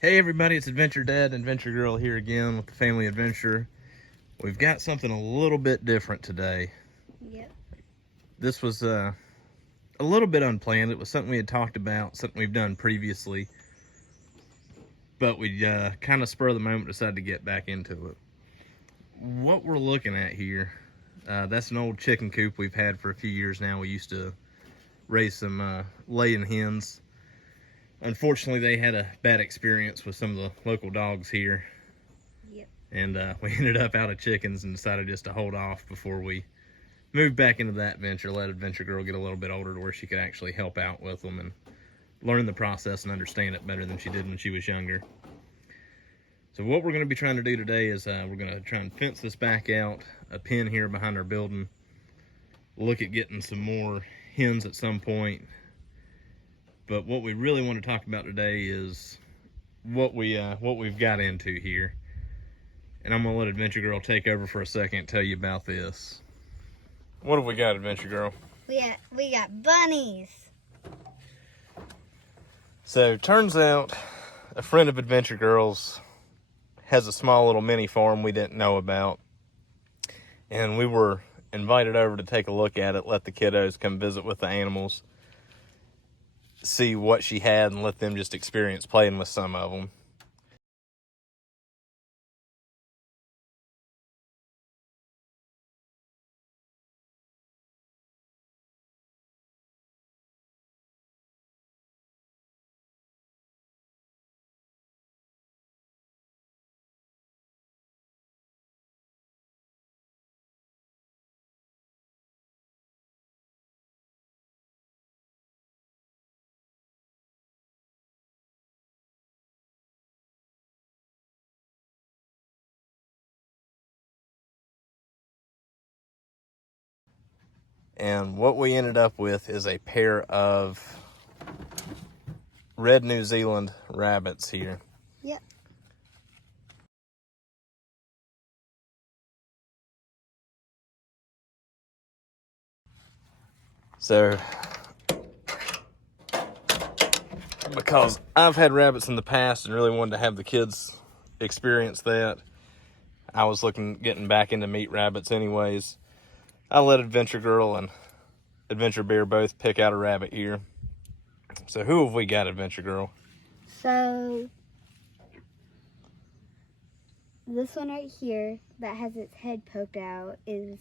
Hey everybody, it's Adventure Dad and Adventure Girl here again with the Family Adventure. We've got something a little bit different today. Yep. This was a little bit unplanned. It was something we had talked about, something we've done previously. But we kind of spur of the moment decided to get back into it. What we're looking at here, that's an old chicken coop we've had for a few years now. We used to raise some laying hens. Unfortunately, they had a bad experience with some of the local dogs here. Yep. And we ended up out of chickens and decided just to hold off before we moved back into that venture, let Adventure Girl get a little bit older to where she could actually help out with them and learn the process and understand it better than she did when she was younger. So what we're going to be trying to do today is we're going to try and fence this back out, a pen here behind our building, look at getting some more hens at some point. But what we really want to talk about today is what we've got into here. And I'm gonna let Adventure Girl take over for a second and tell you about this. What have we got, Adventure Girl? We got bunnies. So turns out a friend of Adventure Girl's has a small little mini farm we didn't know about. And we were invited over to take a look at it, let the kiddos come visit with the animals, see what she had, and let them just experience playing with some of them. And what we ended up with is a pair of red New Zealand rabbits here. Yep. So, because I've had rabbits in the past and really wanted to have the kids experience that, I was getting back into meat rabbits anyways. I let Adventure Girl and Adventure Bear both pick out a rabbit here. So who have we got, Adventure Girl? So this one right here that has its head poked out is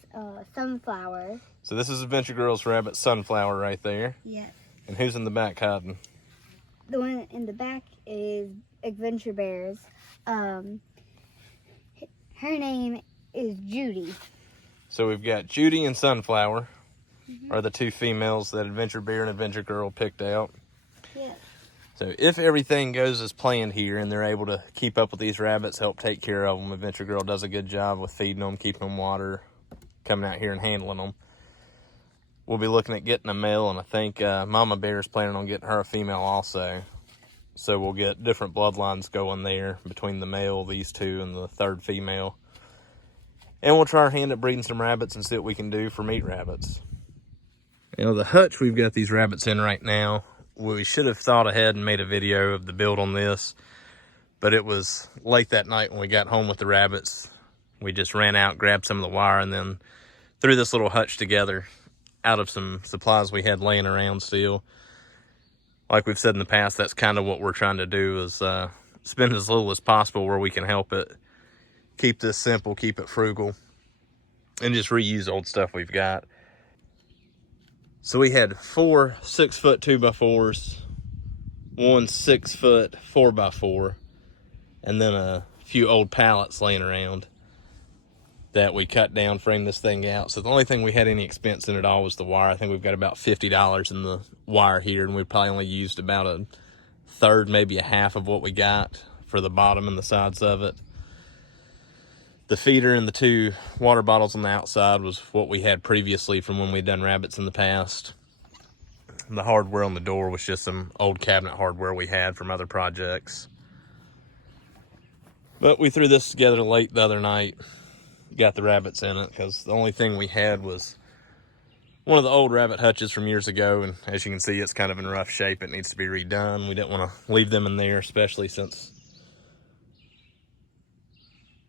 Sunflower. So this is Adventure Girl's rabbit, Sunflower, right there. Yes. And who's in the back hiding? The one in the back is Adventure Bear's. Her name is Judy. So we've got Judy and Sunflower are the two females that Adventure Bear and Adventure Girl picked out. Yes. So if everything goes as planned here and they're able to keep up with these rabbits, help take care of them, Adventure Girl does a good job with feeding them, keeping them water, coming out here and handling them. We'll be looking at getting a male, and I think Mama Bear is planning on getting her a female also. So we'll get different bloodlines going there between the male, these two, and the third female. And we'll try our hand at breeding some rabbits and see what we can do for meat rabbits. You know, the hutch we've got these rabbits in right now, we should have thought ahead and made a video of the build on this, but it was late that night when we got home with the rabbits. We just ran out, grabbed some of the wire, and then threw this little hutch together out of some supplies we had laying around still. Like we've said in the past, that's kind of what we're trying to do, is spend as little as possible where we can help it. Keep this simple, keep it frugal, and just reuse old stuff we've got. So we had 4 6-foot 2x4s, 1 6-foot 4x4, and then a few old pallets laying around that we cut down, framed this thing out. So the only thing we had any expense in it all was the wire. I think we've got about $50 in the wire here, and we probably only used about a third, maybe a half of what we got for the bottom and the sides of it. The feeder and the 2 water bottles on the outside was what we had previously from when we'd done rabbits in the past. The hardware on the door was just some old cabinet hardware we had from other projects. But we threw this together late the other night, got the rabbits in it, because the only thing we had was one of the old rabbit hutches from years ago, and as you can see, it's kind of in rough shape. It needs to be redone. We didn't want to leave them in there, especially since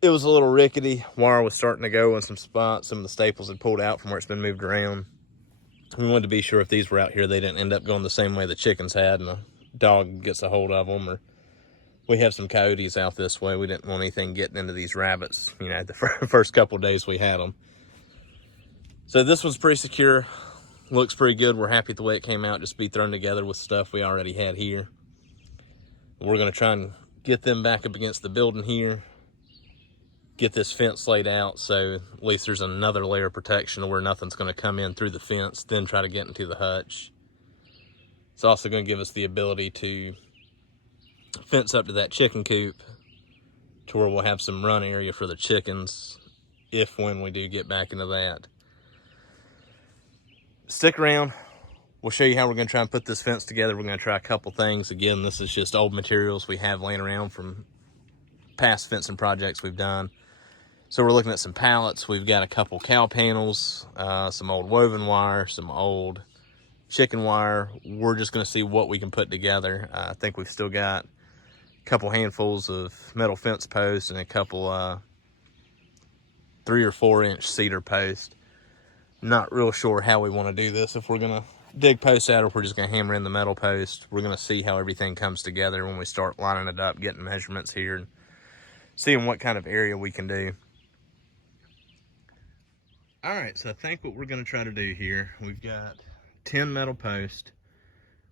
it was a little rickety. Wire was starting to go in some spots. Some of the staples had pulled out from where it's been moved around. We wanted to be sure if these were out here, they didn't end up going the same way the chickens had and a dog gets a hold of them. Or we have some coyotes out this way. We didn't want anything getting into these rabbits, you know, the first couple of days we had them. So this one's pretty secure. Looks pretty good. We're happy with the way it came out. Just be thrown together with stuff we already had here. We're going to try and get them back up against the building here. Get this fence laid out so at least there's another layer of protection where nothing's going to come in through the fence, then try to get into the hutch. It's also going to give us the ability to fence up to that chicken coop to where we'll have some run area for the chickens when we do get back into that. Stick around. We'll show you how we're going to try and put this fence together. We're going to try a couple things. Again, this is just old materials we have laying around from past fencing projects we've done. So we're looking at some pallets. We've got a couple cow panels, some old woven wire, some old chicken wire. We're just going to see what we can put together. I think we've still got a couple handfuls of metal fence posts and a couple 3 or 4 inch cedar posts. Not real sure how we want to do this. If we're going to dig posts out or if we're just going to hammer in the metal post. We're going to see how everything comes together when we start lining it up, getting measurements here, and seeing what kind of area we can do. All right, so I think what we're going to try to do here, we've got 10 metal posts.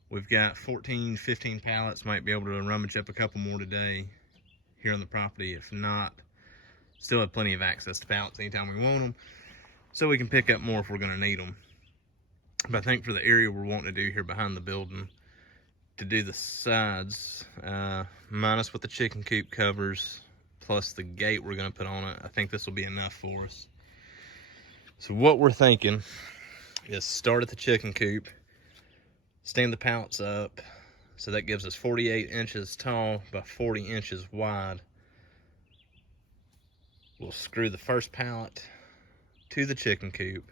We've got 14, 15 pallets. Might be able to rummage up a couple more today here on the property. If not, still have plenty of access to pallets anytime we want them. So we can pick up more if we're going to need them. But I think for the area we're wanting to do here behind the building, to do the sides, minus what the chicken coop covers, plus the gate we're going to put on it, I think this will be enough for us. So what we're thinking is start at the chicken coop, stand the pallets up, so that gives us 48 inches tall by 40 inches wide. We'll screw the first pallet to the chicken coop,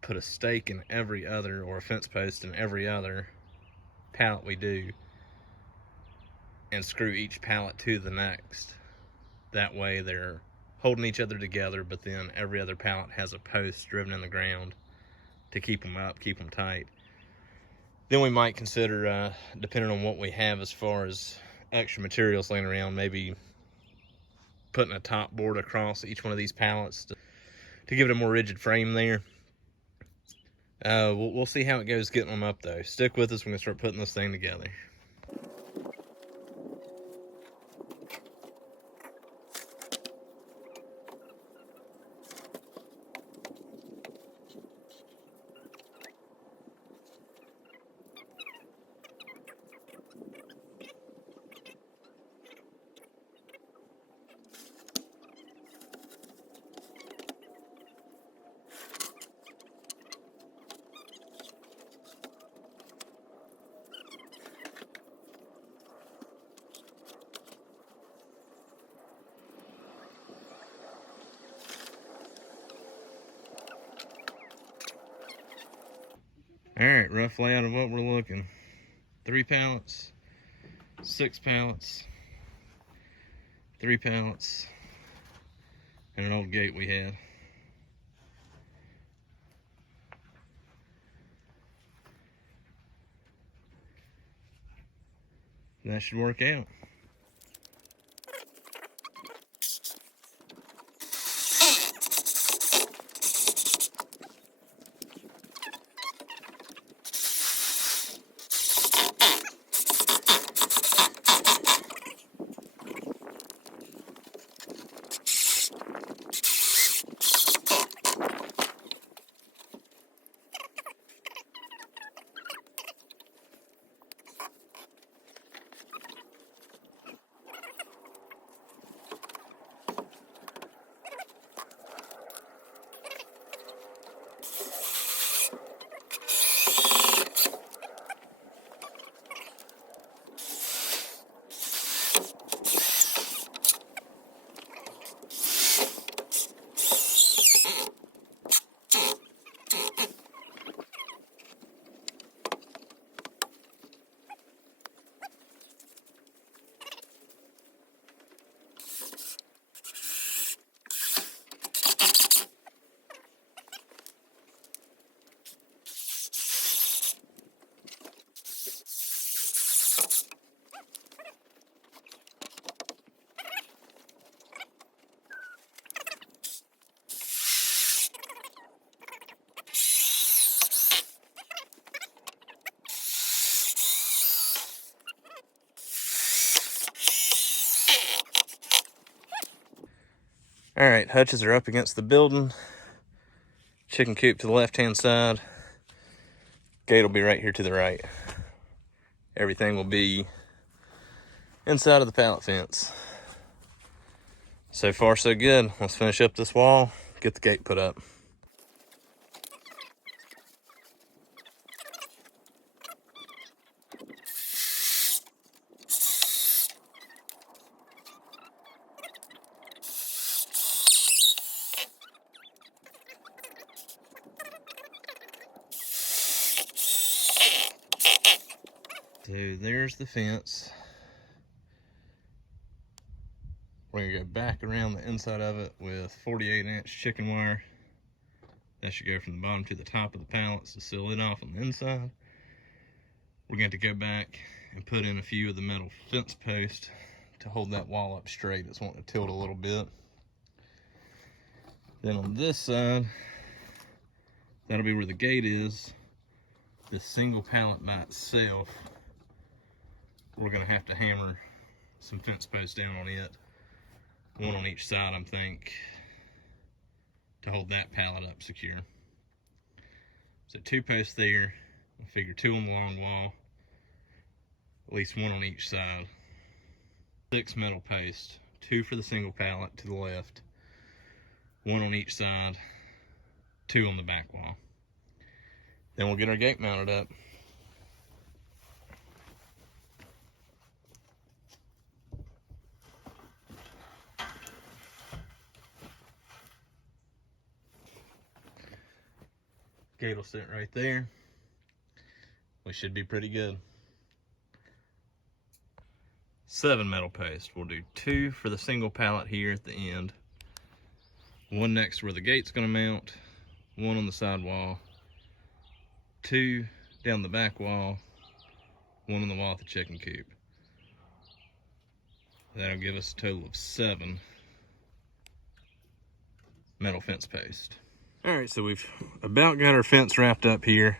put a stake in every other, or a fence post in every other pallet we do, and screw each pallet to the next. That way they're holding each other together, but then every other pallet has a post driven in the ground to keep them up, keep them tight. Then we might consider, depending on what we have as far as extra materials laying around, maybe putting a top board across each one of these pallets to give it a more rigid frame there. We'll see how it goes getting them up though. Stick with us, we're gonna start putting this thing together. All right, rough layout of what we're looking. 3 pallets, 6 pallets, 3 pallets, and an old gate we had. That should work out. All right, hutches are up against the building. Chicken coop to the left-hand side. Gate will be right here to the right. Everything will be inside of the pallet fence. So far, so good. Let's finish up this wall, get the gate put up. So there's the fence. We're gonna go back around the inside of it with 48-inch chicken wire. That should go from the bottom to the top of the pallets to seal it off on the inside. We're going to go back and put in a few of the metal fence posts to hold that wall up straight. It's wanting to tilt a little bit. Then on this side, that'll be where the gate is. This single pallet by itself, we're gonna have to hammer some fence posts down on it. One on each side, I think, to hold that pallet up secure. So 2 posts there. I figure 2 on the long wall, at least 1 on each side. 6 metal posts, 2 for the single pallet to the left, 1 on each side, 2 on the back wall. Then we'll get our gate mounted up. Gate will sit right there. We should be pretty good. 7 metal posts. We'll do 2 for the single pallet here at the end. 1 next to where the gate's gonna mount. 1 on the side wall. 2 down the back wall. 1 on the wall at the chicken coop. That'll give us a total of 7 metal fence posts. All right, so we've about got our fence wrapped up here.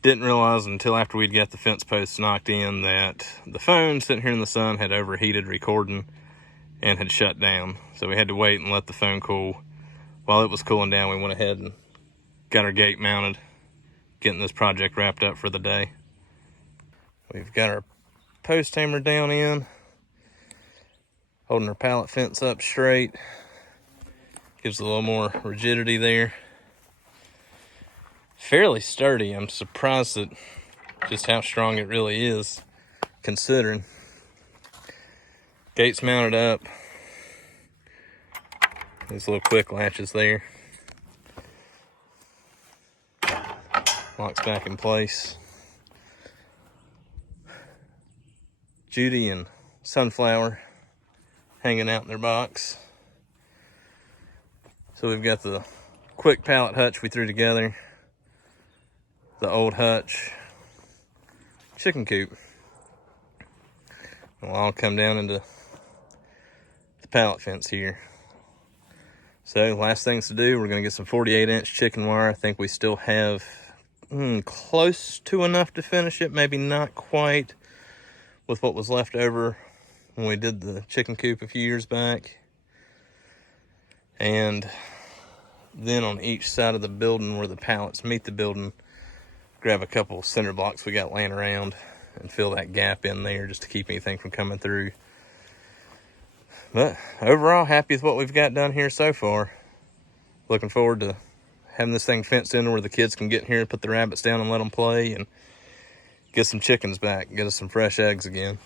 Didn't realize until after we'd got the fence posts knocked in that the phone sitting here in the sun had overheated recording and had shut down. So we had to wait and let the phone cool. While it was cooling down, we went ahead and got our gate mounted, getting this project wrapped up for the day. We've got our post hammer down in, holding our pallet fence up straight. Gives a little more rigidity there. Fairly sturdy. I'm surprised at just how strong it really is, considering. Gate's mounted up. These little quick latches there. Locks back in place. Judy and Sunflower hanging out in their box. So we've got the quick pallet hutch we threw together, the old hutch, chicken coop. It'll all come down into the pallet fence here. So last things to do, we're gonna get some 48-inch chicken wire. I think we still have close to enough to finish it, maybe not quite with what was left over when we did the chicken coop a few years back. And then on each side of the building where the pallets meet the building, grab a couple cinder blocks we got laying around and fill that gap in there just to keep anything from coming through. But overall, happy with what we've got done here so far. Looking forward to having this thing fenced in where the kids can get in here and put the rabbits down and let them play and get some chickens back, get us some fresh eggs again.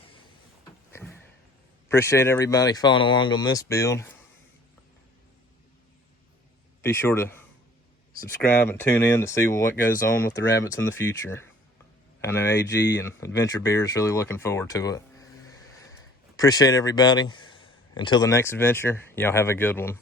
Appreciate everybody following along on this build. Be sure to subscribe and tune in to see what goes on with the rabbits in the future. I know AG and Adventure Bear is really looking forward to it. Appreciate everybody. Until the next adventure, y'all have a good one.